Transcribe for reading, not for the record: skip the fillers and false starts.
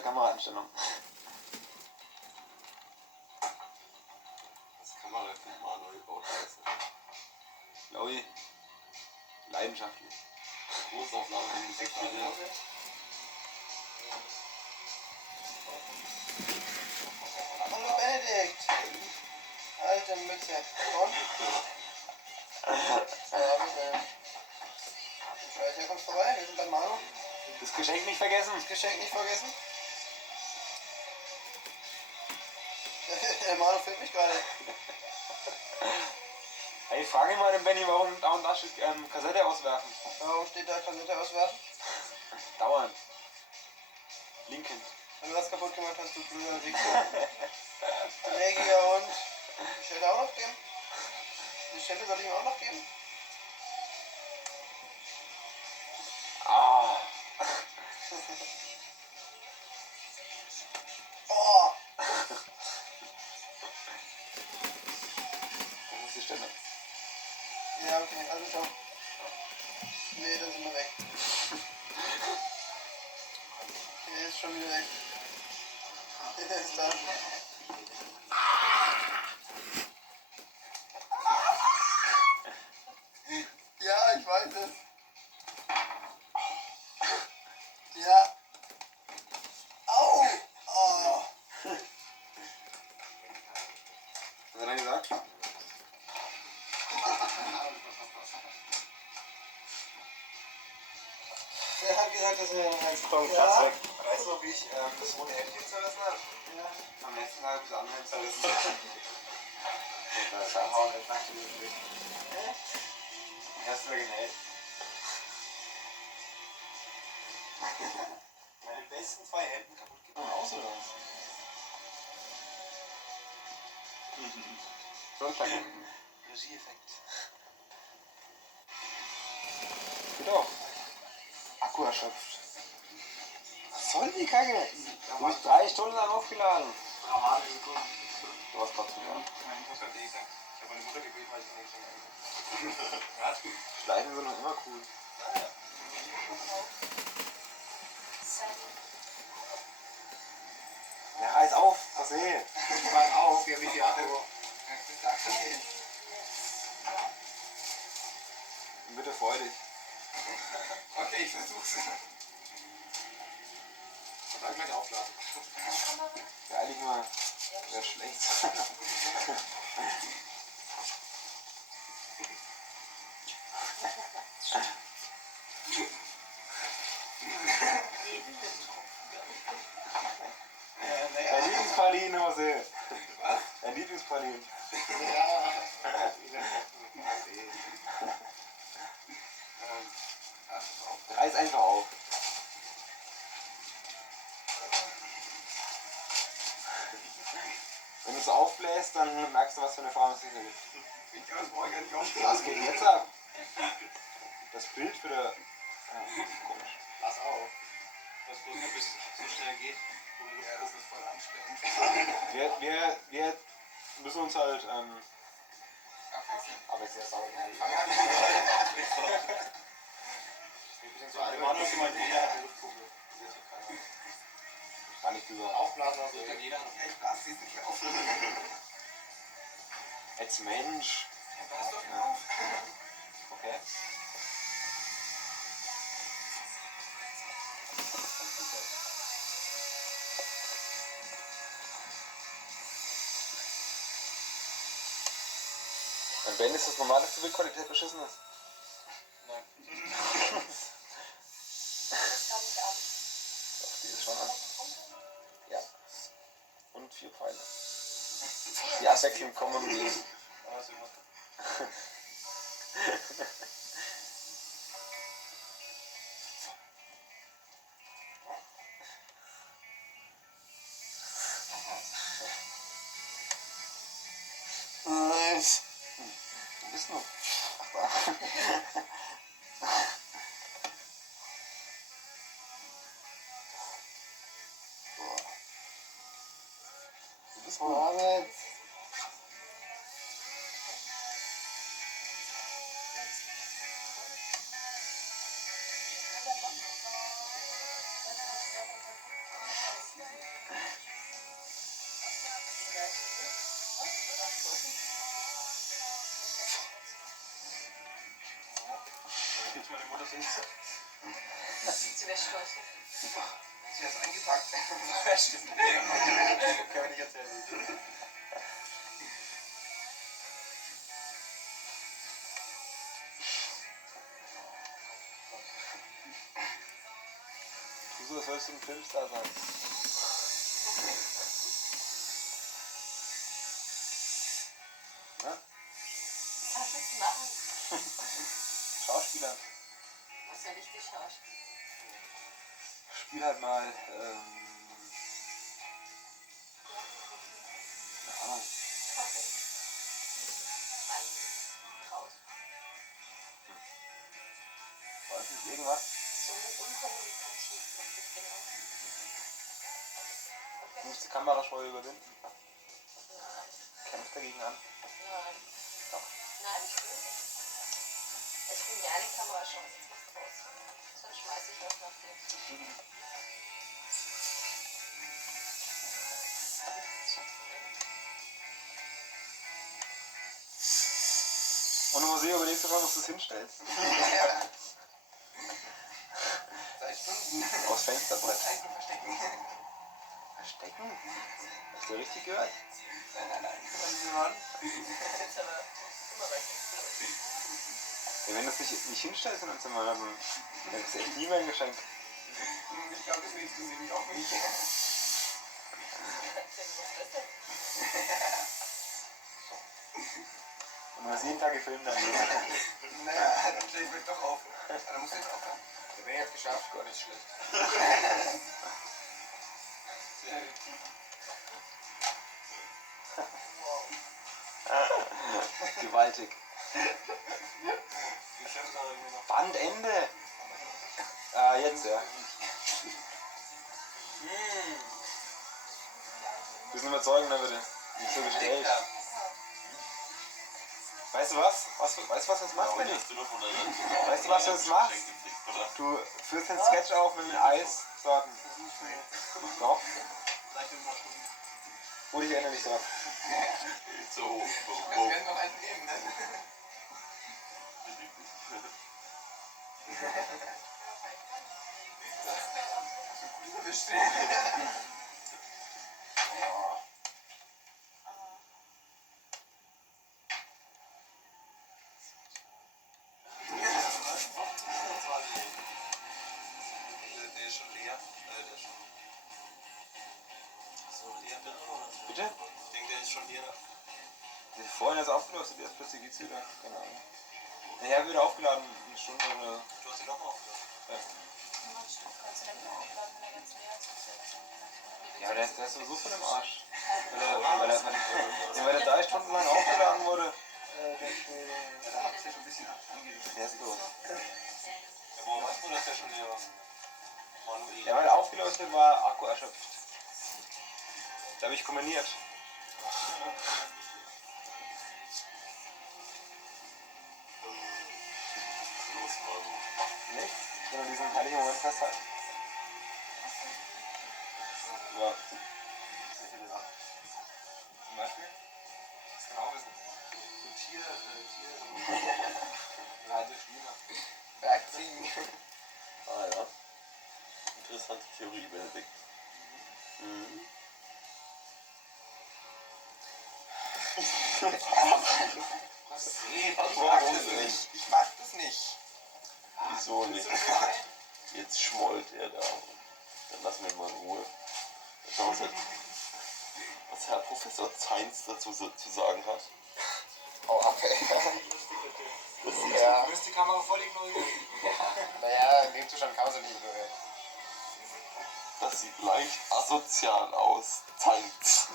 falsche Kameraeinstellung. Das Kamera jetzt nicht mal neu gebaut ist. Laui. Leidenschaftlich. Großaufnahme in Musik trainieren. Hallo Benedikt! Alte Mütze. Und? Ja, bitte. Scheiße, kommst vorbei? Wir sind bei Manu. Das Geschenk nicht vergessen. Das Geschenk nicht vergessen. Der Manu filmt mich gerade. Hey, frage mal den Benny, warum da und da steht Kassette auswerfen. Warum steht da Kassette auswerfen? Dauernd. Linken. Wenn du was kaputt gemacht hast, du blöder Wichser. Dreckiger Hund. Die Schelle auch noch geben? Die Schelle soll ich ihm auch noch geben? Ah. Oh! Das ist die Stimme. Ja, okay, also komm. Nee, dann sind wir weg. Der ist schon wieder weg. Der ist da. Ja, ich weiß es. Ja. Au! Oh. Was hat er gesagt? Der hat gesagt, dass er als Komm, ja. Platz weg. Weißt du noch, wie ich das rote Hemdchen zerrissen habe? Ja. Am nächsten Tag habe ich das andere zerrissen. Das ist ein Hauen, jetzt nach dem Gespräch. Erst originell. Meine besten 2 Hemden kaputt gegangen. Aus oder was? Schon klar. Regieeffekt. Geht doch. Akku erschöpft. Was soll die Kacke? Du hast 3 Stunden lang aufgeladen. Dramatische Sekunden. Du hast trotzdem ja. Nein, ich muss ganz ehrlich sagen, ich habe meine Mutter gebeten, weil ich noch nicht schon was? Schleifen sind noch immer cool. Ja, reiß auf, verseh. Pass auf, wie ich die hatte. Bitte freu dich. Okay, ich versuch's. Und dann gleich aufladen. Ja, eigentlich mal. Wäre schlecht. Dein Lieblingspralin, Jose. Was? Dein Lieblingspralin. Ja. Reiß einfach auf. Wenn du es aufbläst, dann merkst du, was für eine Farbe es hinter gibt. Ich kann das morgen nicht aufladen. Was geht jetzt ab? Das Bild für der... Ja, komisch. Pass auf. Das bloß nicht, bis es so schnell geht. Ja, das ist voll anstrengend. Wir müssen uns halt Abwechseln. abwechseln. Wir waren schon mal jeder hat eine Luftpumpe. Gar nicht gesagt. Aufblasen, also kann jeder noch echt blas die nicht auf. Als Mensch. Ja, blas doch mal auf. Okay. Bei Ben ist das normal, dass die Bildqualität beschissen ist. Nein. Doch, die ist schon an. Ja. Und 4 Pfeile. Die abwechselnd kommen und gehen. Nice. Wo bist du? Ach, da. Wo bist du? Mohammed. meine Mutter sehen. Sie wäre stolz. Sie hat es eingepackt. Ja, stimmt. Kann man nicht erzählen. Tu so, als sollst du ein Filmstar sein. Na? Was hast du jetzt machen? Schauspieler. Was soll ich dir schaust? Spiel halt mal, ja, Raus. weiß nicht, irgendwas. So unkommunikativ macht das genau. Du musst die Kamerascheu überwinden. Nein. Kämpf dagegen an. Nein. Doch. Nein, ich will nicht. Ich bin ja eine Kamera schon. Jetzt mach's raus. Sonst schmeiß ich was nach dir. Und im Museum überlegst du schon, was du es hinstellst? 3 Stunden. Aufs Fensterbrett. Verstecken, verstecken. Verstecken? Hast du richtig gehört? Nein. Diese Mann. Jetzt aber immer was nicht. Ja, wenn du es nicht hinstellst in unserem Zimmer, dann ist es echt nie mehr ein Geschenk. Ich glaube, das nächste nehme ich auch nicht. Und du hast jeden Tag gefilmt dann. Naja, dann stelle ich mich doch auf. Dann musst du jetzt aufhören. Der wäre jetzt geschafft, Gott ist schlecht. Sehr gut. Gewaltig. Ich schaffe es aber irgendwie noch. Bandende! Ah, jetzt ja. Bisschen überzeugender bitte. Nicht so gestellt. Weißt du was? Weißt du, was du jetzt machst, Benni? Weißt du, was du jetzt machst? Du führst den Sketch auf mit den Eissorten. Doch. Wurde ich erinnere mich dran. So, Wir werden noch einen nehmen, ne? Bestehen. Der ist schon leer. Der ist schon. So, leer drin oder? Bitte? Ich denke, der ist schon leer. Den vorhin jetzt aufgelöst und jetzt plötzlich geht's wieder. Keine Ahnung. Naja, wieder aufgeladen, eine Stunde oder. Du hast ihn nochmal aufgehört. Ja, aber der ist sowieso von dem Arsch. Weil der 3 Stunden lang aufgeladen wurde. Ja, da habt ihr schon ein bisschen angerufen. Der ist los. Ja, woher weißt du, dass der schon leer war? Manuel. Ja, weil der aufgeleuchtet war, Akku erschöpft. Da habe ich kombiniert. Los, Mann. Nichts, sondern diesen heiligen Moment festhalten. Ja. Zum Beispiel? Das genau wissen. Tier. Radio Schliemer. Bergziehen. Ah ja. Interessante Theorie, Benedikt. Mhm. Warum nicht? Ich mag das nicht. Wieso nicht? Jetzt schmollt er da. Dann lassen wir ihn mal in Ruhe. Schau, was Herr Professor Zeins dazu zu sagen hat. Hau ab, ey. Das Ja. Du wirst die Kamera voll ignorieren. Naja, in dem Zustand kann man sie nicht ignorieren. Das sieht leicht asozial aus. Zeins.